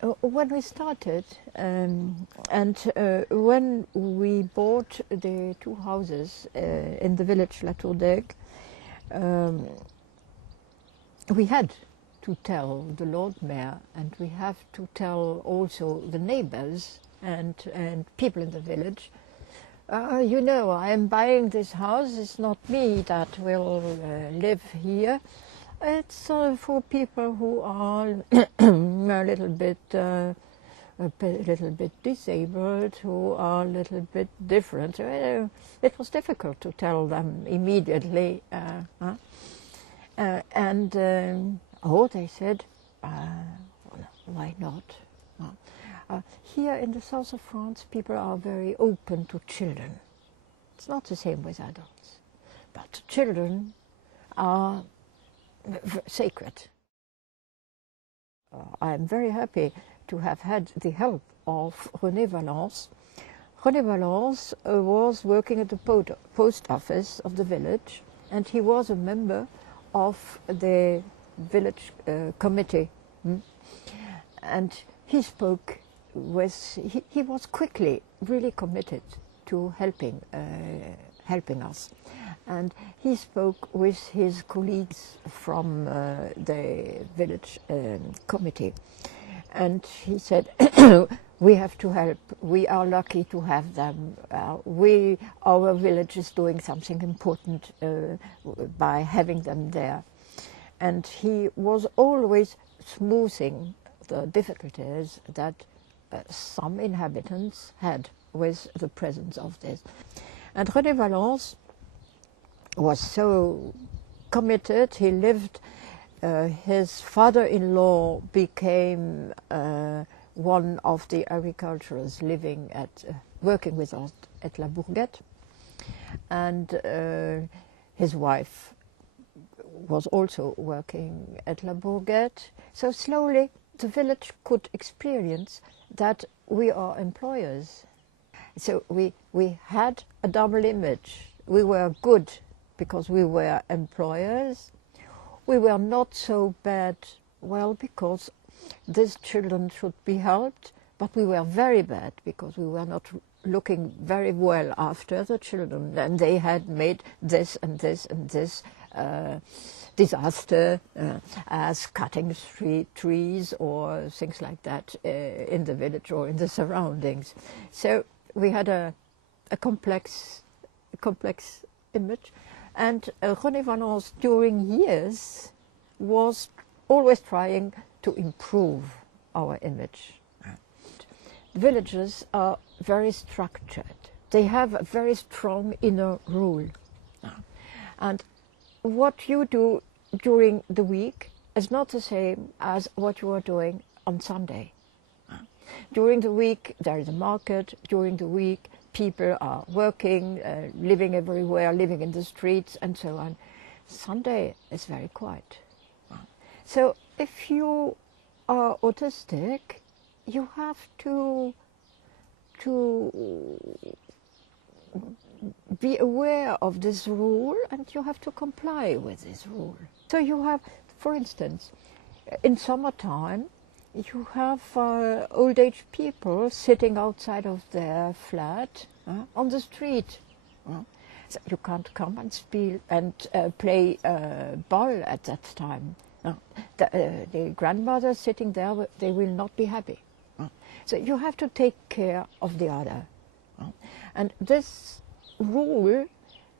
When we started, when we bought the two houses in the village La Tour d'Aigle, we had to tell the Lord Mayor, and we have to tell also the neighbors and people in the village, you know, I am buying this house, it's not me that will live here. It's for people who are a little bit disabled, who are a little bit different. It was difficult to tell them immediately. They said, why not? Here in the south of France, people are very open to children. It's not the same with adults, but children are sacred. I'm very happy to have had the help of René Valence. René Valence was working at the post office of the village, and he was a member of the village committee. And he spoke with, he was quickly really committed to helping us. And he spoke with his colleagues from the village committee. And he said, we have to help. We are lucky to have them. Our village is doing something important by having them there. And he was always smoothing the difficulties that some inhabitants had with the presence of this. And René Valence was so committed. He lived, his father-in-law became one of the agriculturers living working with us at La Bourguette, and his wife was also working at La Bourguette. So slowly the village could experience that we are employers. So we had a double image. We were good because we were employers. We were not so bad, well, because these children should be helped, but we were very bad because we were not looking very well after the children, and they had made this and this and this disaster as cutting trees or things like that in the village or in the surroundings. So we had a complex image. And René Valence, during years, was always trying to improve our image. Villages are very structured. They have a very strong inner rule. And what you do during the week is not the same as what you are doing on Sunday. During the week, there is a market. During the week, people are working, living everywhere, living in the streets, and so on. Sunday is very quiet. So if you are autistic, you have to be aware of this rule, and you have to comply with this rule. So you have, for instance, in summertime, you have old age people sitting outside of their flat on the street. So you can't come and play ball at that time. The grandmother sitting there, they will not be happy. So you have to take care of the other. And this rule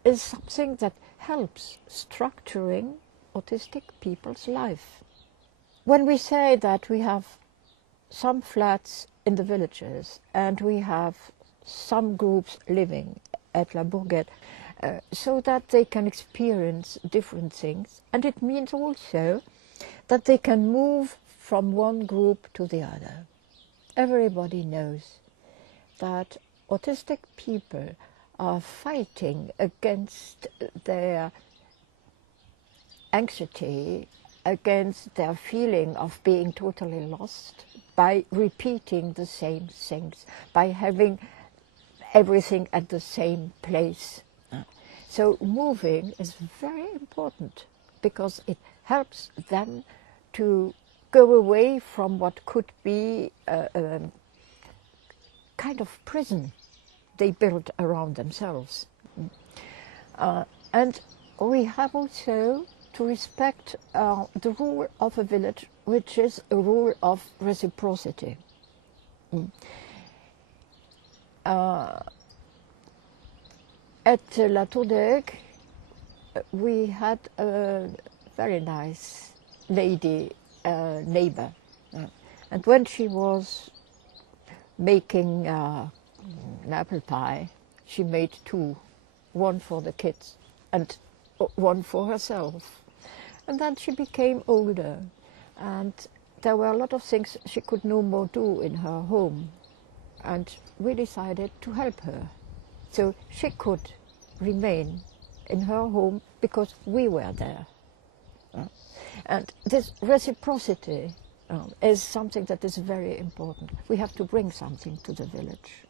is something that helps structuring autistic people's life. When we say that we have some flats in the villages and we have some groups living at La Bourguette, so that they can experience different things, and it means also that they can move from one group to the other. Everybody knows that autistic people are fighting against their anxiety, against their feeling of being totally lost, by repeating the same things, by having everything at the same place. So moving is very important because it helps them to go away from what could be a kind of prison they built around themselves. And we have also to respect the rule of a village, which is a rule of reciprocity. At La Tour d'Aigle, we had a very nice lady neighbor, and when she was making an apple pie, she made two, one for the kids and one for herself. And then she became older, and there were a lot of things she could no more do in her home, and we decided to help her so she could remain in her home because we were there. And this reciprocity is something that is very important. We have to bring something to the village.